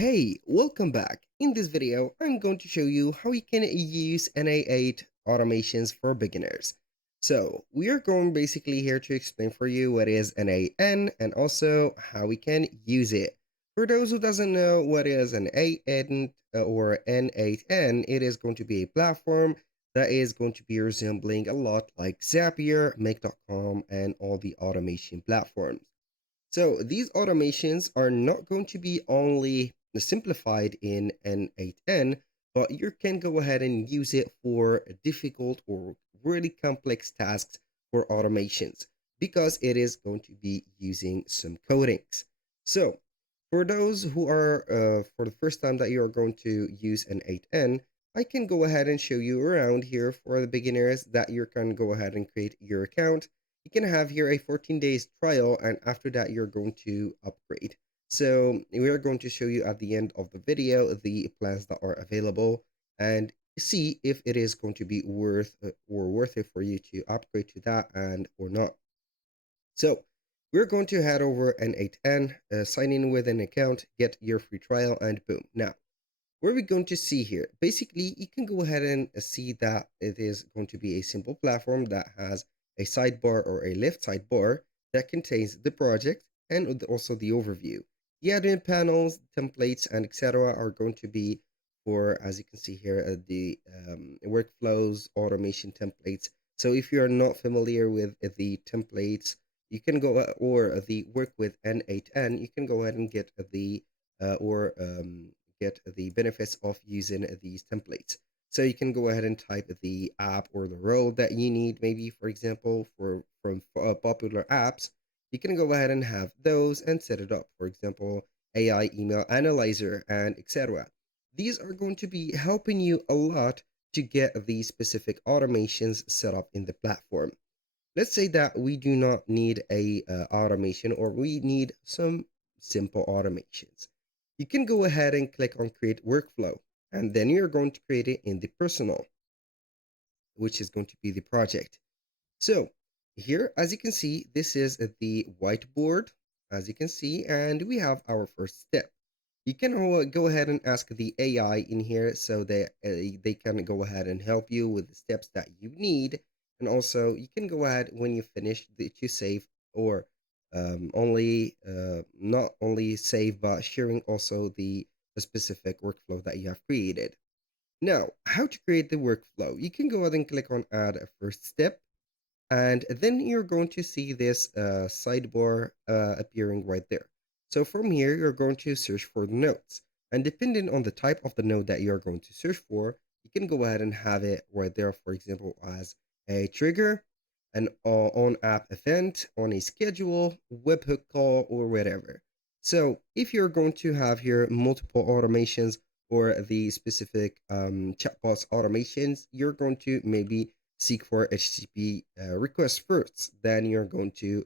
Hey, welcome back. In this video, I'm going to show you how you can use NA8 automations for beginners. So we are going basically here to explain for you what is N8N and also how we can use it. For those who doesn't know what is an N8N or N8N, it is going to be a platform that is going to be resembling a lot like Zapier, Make.com, and all the automation platforms. So these automations are not going to be only simplified in N8N, but you can go ahead and use it for difficult or really complex tasks for automations because it is going to be using some codings. So for those who are for the first time that you are going to use N8N, I can go ahead and show you around here for the beginners that you can go ahead and create your account. You can have here a 14 days trial, and after that you're going to upgrade. So we are going to show you at the end of the video the plans that are available and see if it is going to be worth it for you to upgrade to that and or not. So we're going to head over N8N, sign in with an account, get your free trial, and boom. Now what are we going to see here? Basically, you can go ahead and see that it is going to be a simple platform that has a sidebar or a left sidebar that contains the project and also the overview. The admin panels, templates, and etc. are going to be for, as you can see here, the workflows, automation templates. So if you are not familiar with the templates, you can go or the work with N8N, you can go ahead and get the or get the benefits of using these templates. So you can go ahead and type the app or the role that you need, maybe for example, from popular apps. You can go ahead and have those and set it up. For example, AI email analyzer and etc. These are going to be helping you a lot to get these specific automations set up in the platform. Let's say that we do not need a automation or we need some simple automations. You can go ahead and click on create workflow, and then you're going to create it in the personal, which is going to be the project. So here, as you can see, this is the whiteboard, as you can see, and we have our first step. You can go ahead and ask the AI in here so that they can go ahead and help you with the steps that you need. And also, you can go ahead when you finish to save or only not only save but sharing also the specific workflow that you have created. Now, how to create the workflow? You can go ahead and click on add a first step, and then you're going to see this sidebar appearing right there. So from here, you're going to search for the nodes. And depending on the type of the node that you're going to search for, you can go ahead and have it right there, for example, as a trigger, an on-app event, on a schedule, webhook call, or whatever. So if you're going to have here multiple automations or the specific chatbots automations, you're going to maybe seek for HTTP request first. Then you're going to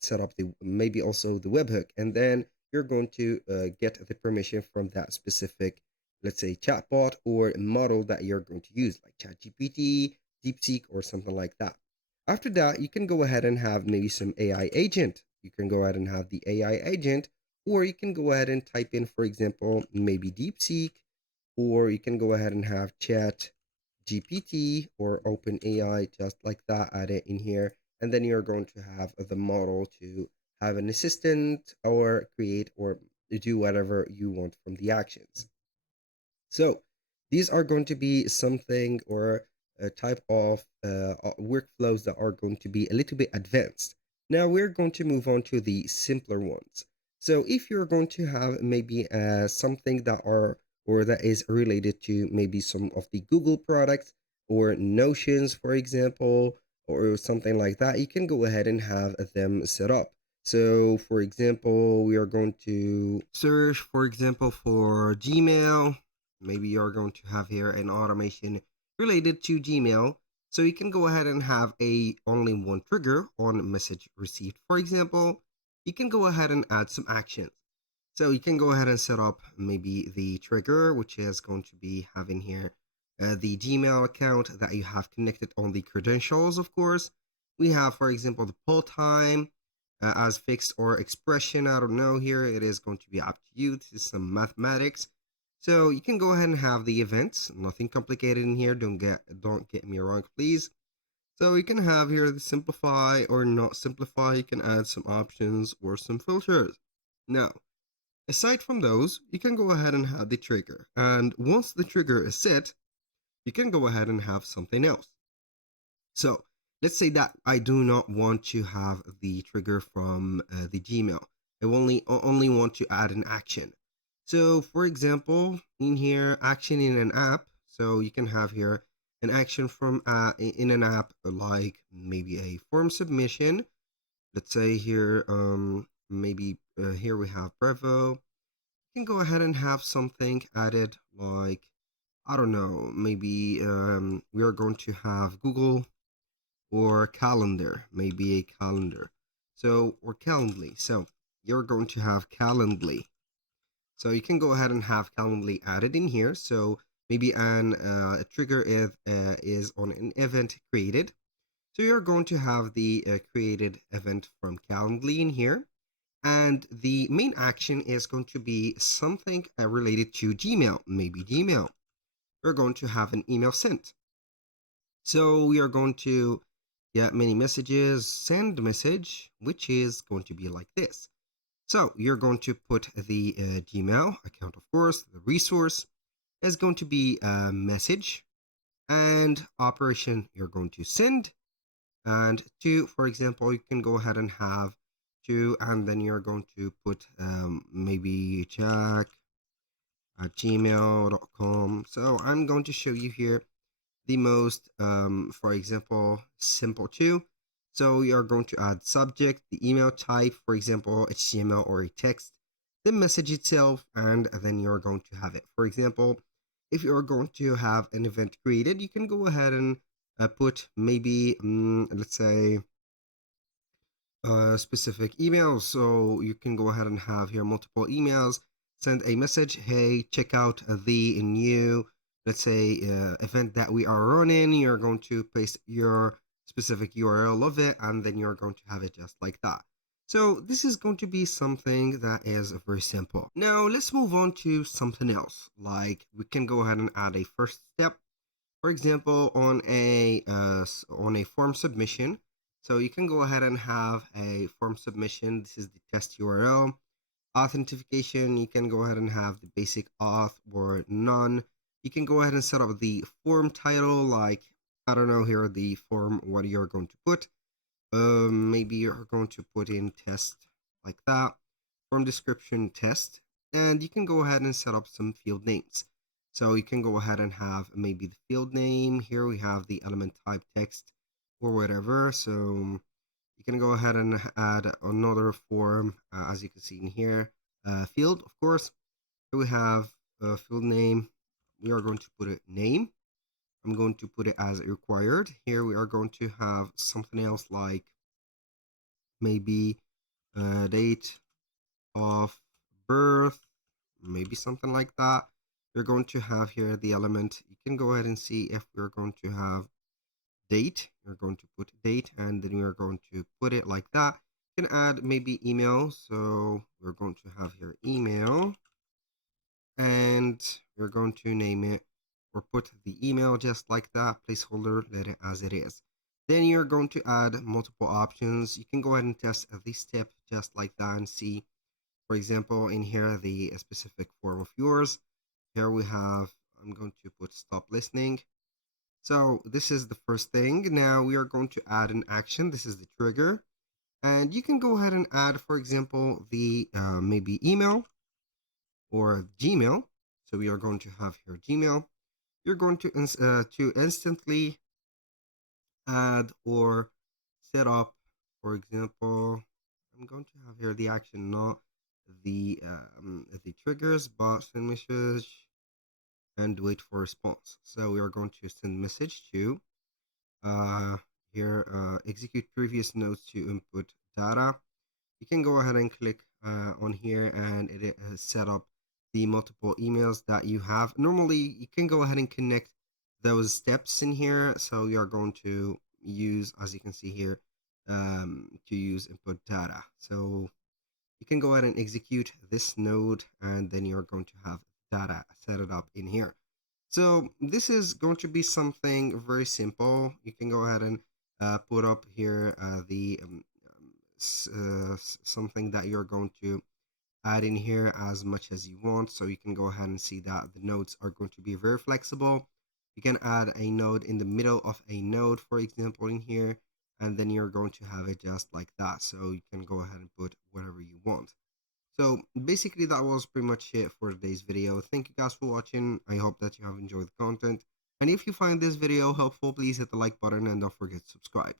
set up the maybe also the webhook, and then you're going to get the permission from that specific, let's say, chatbot or model that you're going to use, like ChatGPT, DeepSeek, or something like that. After that, you can go ahead and have maybe some AI agent. You can go ahead and have the AI agent, or you can go ahead and type in, for example, maybe DeepSeek, or you can go ahead and have Chat GPT or OpenAI, just like that, add it in here. And then you're going to have the model to have an assistant or create or do whatever you want from the actions. So these are going to be something or a type of workflows that are going to be a little bit advanced. Now we're going to move on to the simpler ones. So if you're going to have maybe something that are or that is related to maybe some of the Google products or Notions, for example, or something like that, you can go ahead and have them set up. So, for example, we are going to search, for example, for Gmail. Maybe you're going to have here an automation related to Gmail. So you can go ahead and have a only one trigger on message received. For example, you can go ahead and add some actions. So you can go ahead and set up maybe the trigger, which is going to be having here the Gmail account that you have connected on the credentials, of course. We have, for example, the poll time, as fixed or expression. I don't know here. It is going to be up to you. This is some mathematics. So you can go ahead and have the events. Nothing complicated in here. Don't get me wrong, please. So you can have here the simplify or not simplify. You can add some options or some filters. Now, aside from those, you can go ahead and have the trigger. And once the trigger is set, you can go ahead and have something else. So let's say that I do not want to have the trigger from the Gmail. I only want to add an action. So for example, in here, action in an app. So you can have here an action from in an app like maybe a form submission. Let's say here, maybe here we have Brevo. You can go ahead and have something added like, I don't know, maybe we are going to have Google or calendar, maybe a calendar. So, or Calendly. So you're going to have Calendly. So you can go ahead and have Calendly added in here. So maybe a trigger is on an event created. So you're going to have the created event from Calendly in here. And the main action is going to be something related to Gmail, maybe Gmail. We're going to have an email sent. So we are going to get many messages, send message, which is going to be like this. So you're going to put the Gmail account, of course, the resource is going to be a message, and operation you're going to send, and to, for example, you can go ahead and have to, and then you're going to put maybe check at gmail.com. So I'm going to show you here the most, for example, simple too. So you are going to add subject, the email type, for example, HTML or a text, the message itself, and then you're going to have it. For example, if you're going to have an event created, you can go ahead and put maybe, let's say, specific emails. So you can go ahead and have here multiple emails, send a message, hey, check out the new, let's say, event that we are running. You're going to paste your specific URL of it, and then you're going to have it just like that. So this is going to be something that is very simple. Now let's move on to something else. Like we can go ahead and add a first step. For example, on a form submission. So you can go ahead and have a form submission. This is the test URL. Authentication, you can go ahead and have the basic auth or none. You can go ahead and set up the form title, like, I don't know here, the form, what you're going to put. Maybe you're going to put in test like that. Form description test. And you can go ahead and set up some field names. So you can go ahead and have maybe the field name. Here we have the element type text or whatever. So you can go ahead and add another form, as you can see in here, field, of course. Here we have a field name. We are going to put it name. I'm going to put it as required. Here we are going to have something else like maybe date of birth, maybe something like that. You're going to have here the element. You can go ahead and see if we're going to have date. You're going to put date, and then we're going to put it like that. You can add maybe email. So we're going to have here email, and we're going to name it or put the email just like that, placeholder, let it as it is. Then you're going to add multiple options. You can go ahead and test this step just like that and see, for example, in here, the specific form of yours. Here we have, I'm going to put stop listening. So this is the first thing. Now we are going to add an action. This is the trigger. And you can go ahead and add, for example, the maybe email or Gmail. So we are going to have here Gmail. You're going to instantly add or set up, for example, I'm going to have here the action, not the triggers, but send message and wait for response. So we are going to send message to here execute previous notes to input data. You can go ahead and click on here, and it has set up the multiple emails that you have. Normally you can go ahead and connect those steps in here. So you are going to use, as you can see here, to use input data. So you can go ahead and execute this node, and then you're going to have data set it up in here. So this is going to be something very simple. You can go ahead and put up here something that you're going to add in here as much as you want. So you can go ahead and see that the nodes are going to be very flexible. You can add a node in the middle of a node, for example, in here, and then you're going to have it just like that. So you can go ahead and put whatever you want. So basically that was pretty much it for today's video. Thank you guys for watching. I hope that you have enjoyed the content. And if you find this video helpful, please hit the like button and don't forget to subscribe.